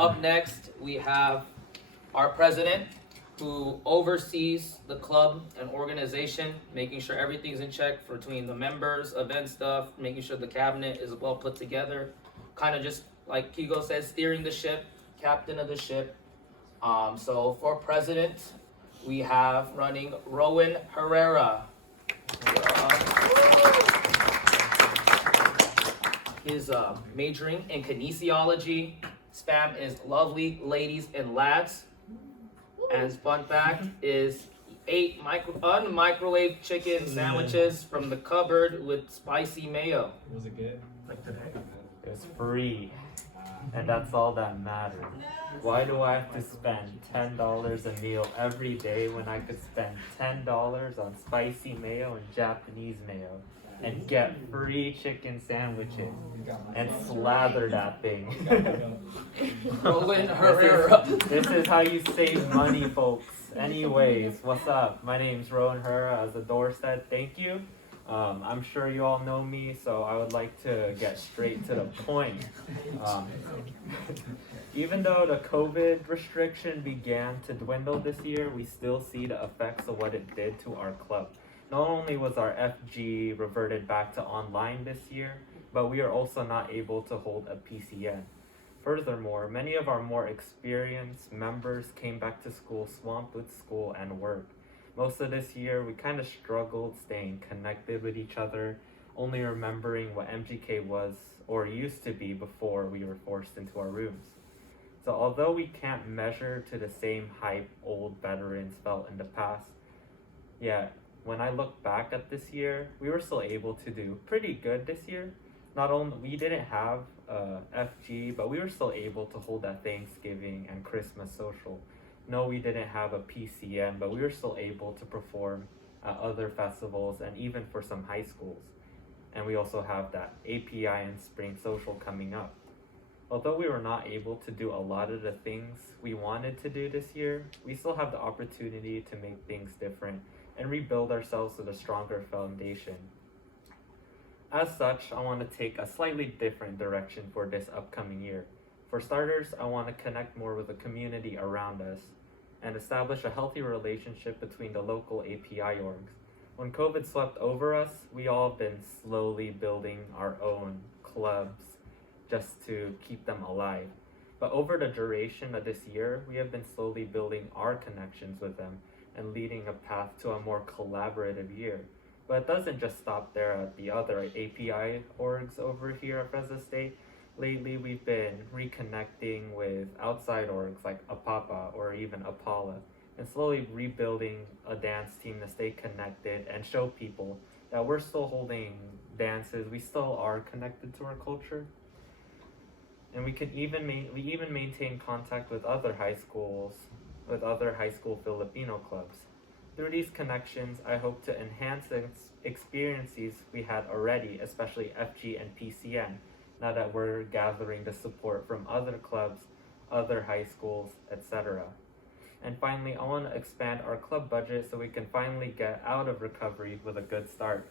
Up next, we have our president who oversees the club and organization, making sure everything's in check between the members, event stuff, making sure the cabinet is well put together. Kind of just like Kigo said, steering the ship, captain of the ship. So for president, we have running Rowen Herrera. His majoring in kinesiology. Spam is lovely ladies and lads. And his fun fact is he ate unmicrowave chicken sandwiches from the cupboard with spicy mayo. Was it good? Like today. It's free, and that's all that matters. Why do I have to spend $10 a meal every day when I could spend $10 on spicy mayo and Japanese mayo and get free chicken sandwiches and slather that thing? Rowen Herrera. This is how you save money, folks. Anyways, what's up? My name's Rowen Herrera, as Adore said. Thank you. I'm sure you all know me, so I would like to get straight to the point. Even though the COVID restriction began to dwindle this year, we still see the effects of what it did to our club. Not only was our FG reverted back to online this year, but we are also not able to hold a PCN. Furthermore, many of our more experienced members came back to school swamped with school and work. Most of this year, we kind of struggled staying connected with each other, only remembering what MGK was or used to be before we were forced into our rooms. So although we can't measure to the same hype old veterans felt in the past, yet when I look back at this year, we were still able to do pretty good this year. Not only we didn't have FG, but we were still able to hold that Thanksgiving and Christmas social. No, we didn't have a PCN, but we were still able to perform at other festivals and even for some high schools. And we also have that API and Spring Social coming up. Although we were not able to do a lot of the things we wanted to do this year, we still have the opportunity to make things different and rebuild ourselves with a stronger foundation. As such, I want to take a slightly different direction for this upcoming year. For starters, I want to connect more with the community around us and establish a healthy relationship between the local API orgs. When COVID swept over us, we all been slowly building our own clubs just to keep them alive. But over the duration of this year, we have been slowly building our connections with them and leading a path to a more collaborative year. But it doesn't just stop there at the other API orgs over here at Fresno State. Lately, we've been reconnecting with outside orgs like Apapa or even Apala, and slowly rebuilding a dance team to stay connected and show people that we're still holding dances. We still are connected to our culture, and we even maintain contact with other high school Filipino clubs. Through these connections, I hope to enhance the experiences we had already, especially FG and PCN, now that we're gathering the support from other clubs, other high schools, etc. And finally, I want to expand our club budget so we can finally get out of recovery with a good start.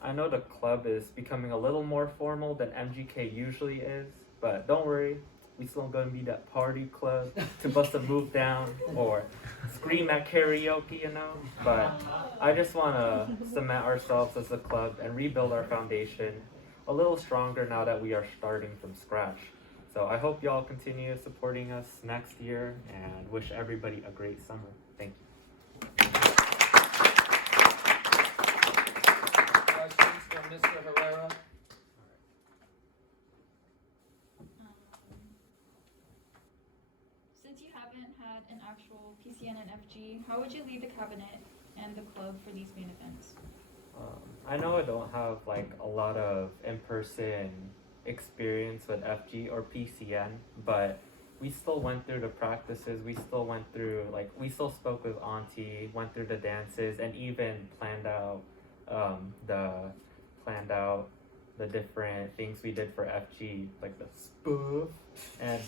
I know the club is becoming a little more formal than MGK usually is, but don't worry, we still gonna be that party club to bust a move down or scream at karaoke, you know? But I just wanna cement ourselves as a club and rebuild our foundation a little stronger now that we are starting from scratch. So I hope y'all continue supporting us next year and wish everybody a great summer. Thank you. Questions for Mr. Herrera? Since you haven't had an actual PCN and FG, how would you lead the cabinet and the club for these main events? I know I don't have like a lot of in-person experience with FG or PCN, but we still went through the practices. We still spoke with Auntie, went through the dances, and even planned out the different things we did for FG, like the spoof, and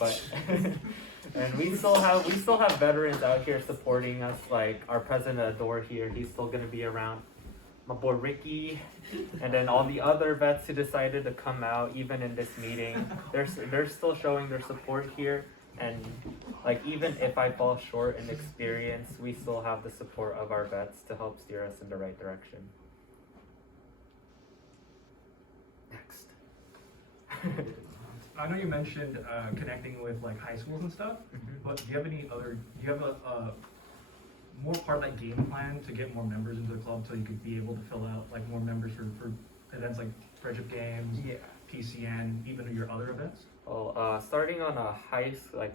we still have veterans out here supporting us, like our president Adore here. He's still gonna be around. My boy Ricky, and then all the other vets who decided to come out even in this meeting. They're still showing their support here. And like even if I fall short in experience, we still have the support of our vets to help steer us in the right direction. Next. I know you mentioned connecting with like high schools and stuff, but do you have a more part of that game plan to get more members into the club so you could be able to fill out like more members for events like friendship games, Yeah. PCN, even your other events? Well, starting on a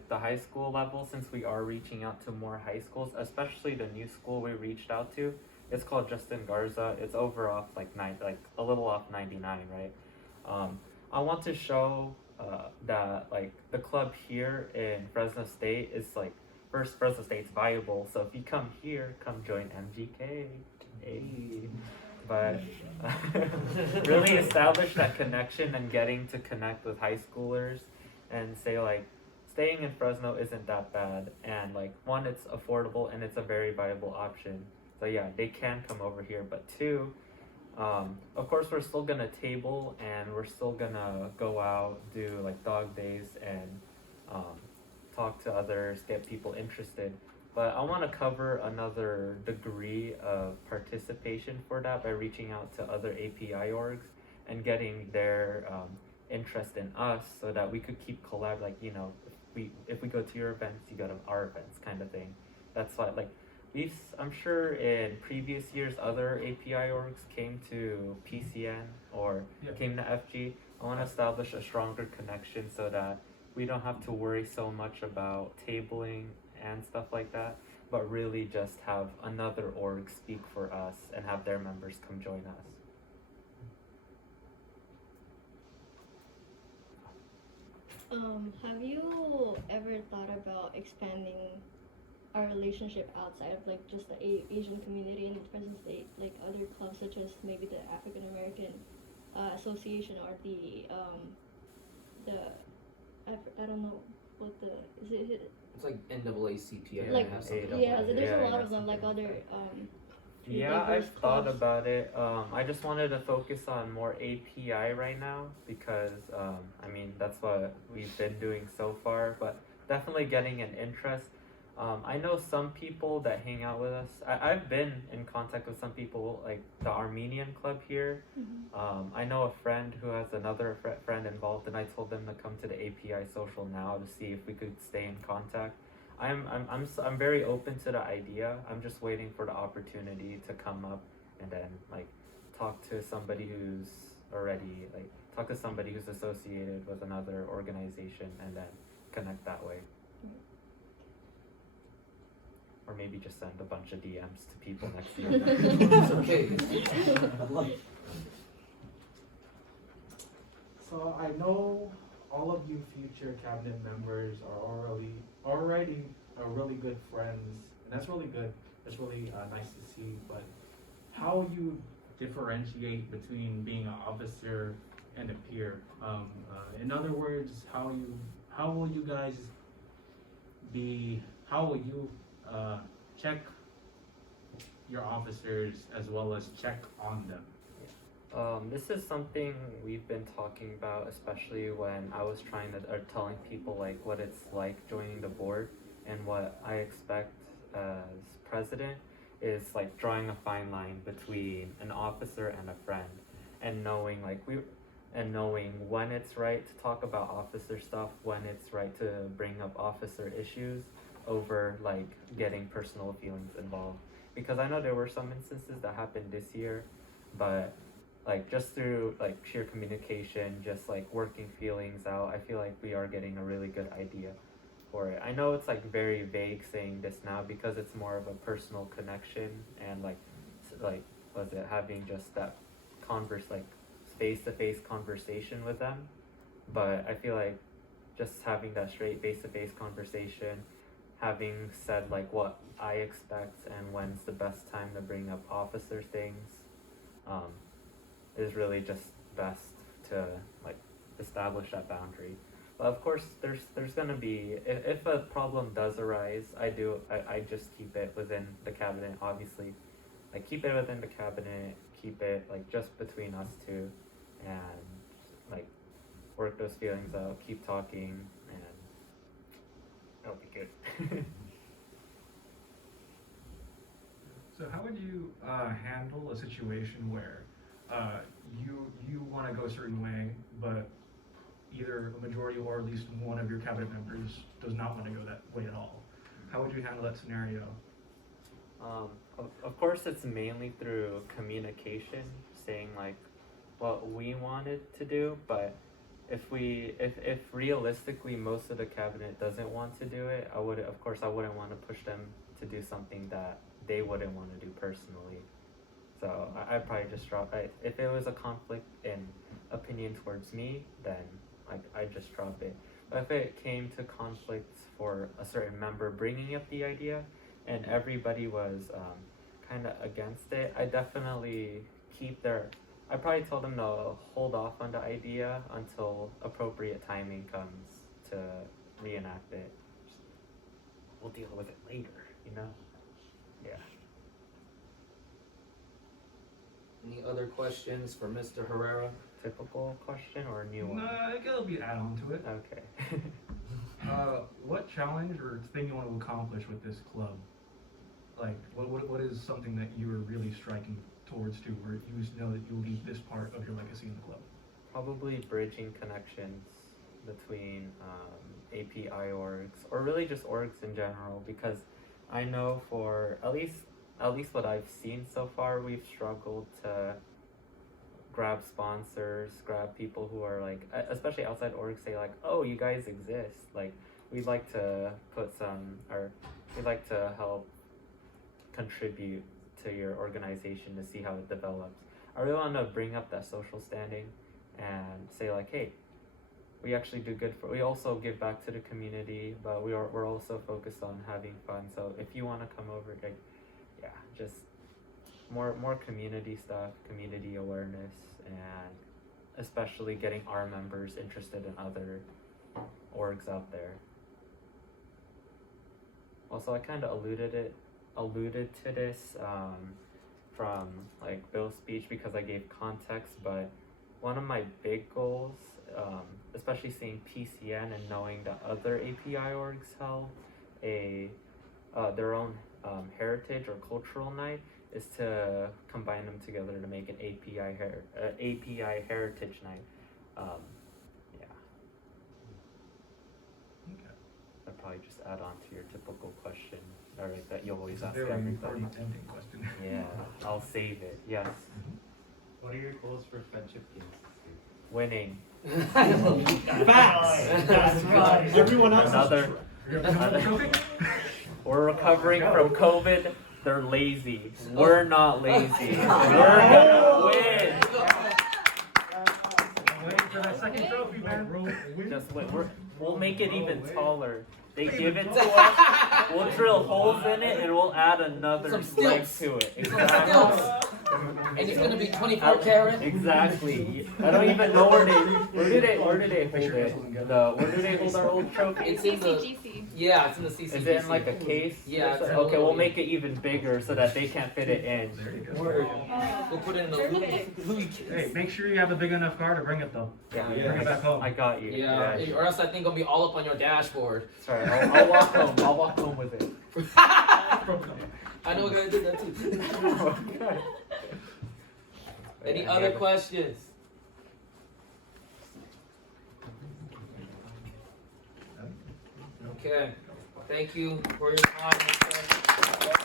the high school level, since we are reaching out to more high schools, especially the new school we reached out to, it's called Justin Garza. It's over off like a little off 99, right? I want to show that like the club here in Fresno State is like first Fresno State's viable. So if you come here, come join MGK. Hey. But really establish that connection and getting to connect with high schoolers and say like staying in Fresno isn't that bad, and like one, it's affordable and it's a very viable option. So yeah, they can come over here. But two, of course we're still gonna table and we're still gonna go out, do like dog days and talk to others, get people interested. But I want to cover another degree of participation for that by reaching out to other API orgs and getting their interest in us so that we could keep collab. Like, you know, if we go to your events, you go to our events, kind of thing. That's why, like, I'm sure in previous years other API orgs came to PCN or came to FG. I want to establish a stronger connection so that we don't have to worry so much about tabling and stuff like that, but really just have another org speak for us and have their members come join us. Have you ever thought about expanding our relationship outside of like just the Asian community in the Fresno State, like other clubs such as maybe the African American Association or I don't know what is it It's like NAACP. like has something yeah, like that. there's a lot of them like other Yeah, diverse I've thought clubs. about it. I just wanted to focus on more API right now because I mean that's what we've been doing so far, but definitely getting an interest. I know some people that hang out with us. I've been in contact with some people like the Armenian club here. I know a friend who has another friend involved, and I told them to come to the API social now to see if we could stay in contact. I'm very open to the idea. I'm just waiting for the opportunity to come up and then like talk to somebody who's associated with another organization and then connect that way. Or maybe just send a bunch of DMs to people next year. It's okay. So I know all of you future cabinet members are already really good friends, and that's really good. That's really nice to see. But how you differentiate between being an officer and a peer? In other words, how will you guys be? How will you check your officers as well as check on them? This is something we've been talking about, especially when I was telling people like what it's like joining the board and what I expect as president is like drawing a fine line between an officer and a friend, and knowing when it's right to talk about officer stuff, when it's right to bring up officer issues over like getting personal feelings involved. Because I know there were some instances that happened this year, but like just through like sheer communication, just like working feelings out, I feel like we are getting a really good idea for it. I know it's like very vague saying this now because it's more of a personal connection and like was it having just that face-to-face conversation with them, but I feel like just having that straight face-to-face conversation, having said like what I expect and when's the best time to bring up officer things, is really just best to like establish that boundary. But of course there's gonna be, if a problem does arise, I just keep it within the cabinet, obviously. Like keep it within the cabinet, keep it like just between us two, and like work those feelings out, keep talking, and So how would you handle a situation where you want to go a certain way, but either a majority or at least one of your cabinet members does not want to go that way at all? How would you handle that scenario? Of course, it's mainly through communication, saying like what we wanted to do, but if realistically most of the cabinet doesn't want to do it, I wouldn't want to push them to do something that they wouldn't want to do personally. So I'd probably just if it was a conflict in opinion towards me, then I'd just drop it. But if it came to conflicts for a certain member bringing up the idea and everybody was kind of against it, I definitely I probably told them to hold off on the idea until appropriate timing comes to reenact it. We'll deal with it later, you know? Yeah. Any other questions for Mr. Herrera? Typical question or a new one? No, it'll be add-on to it. Okay. What challenge or thing you want to accomplish with this club? Like, what is something that you are really striking towards to, where you know that you'll leave this part of your legacy in the club? Probably bridging connections between API orgs, or really just orgs in general, because I know for at least what I've seen so far, we've struggled to grab sponsors, grab people who are like, especially outside orgs, say like, oh, you guys exist. Like, we'd like to we'd like to help contribute to your organization to see how it develops. I really want to bring up that social standing and say like, hey, we actually do good we also give back to the community, but we're also focused on having fun. So if you want to come over, like, yeah, just more community stuff, community awareness, and especially getting our members interested in other orgs out there. Also, I kind of alluded to this from like Bill's speech because I gave context, but one of my big goals, especially seeing PCN and knowing that other API orgs held their own heritage or cultural night, is to combine them together to make an API heritage night. Yeah. Okay. I'd probably just add on to your typical question, or like that you always It's a ask very everybody. important ending question. Yeah, I'll save it. Yes, What are your goals for friendship games winning. Facts! That's right. Everyone else Another. We're recovering from COVID. They're lazy. We're not lazy. We're gonna win. Waiting for that second trophy, man. Just win. We'll make it even taller. They give it to us. We'll drill holes in it and we'll add another Some leg stilts. to it. Some Exactly. stilts. And it's gonna be 24 karat. Exactly. I don't even know where do they hold it? Where do they hold our old trophy? It's in the CCGC. yeah, it's in the CCGC. Is it in like a case? Yeah, it's in a Okay, we'll little- make it even bigger so that they can't fit it in. There you go. We'll put it in a Louis case. Hey, make sure you have a big enough car to bring it though. Yeah, Bring it back home. I got you. Yeah, Yeah. or else that thing gonna be all up on your dashboard. Sorry, I'll walk home. I'll walk home with it. I know a guy that did that too. Any other questions? Okay. Thank you for your time.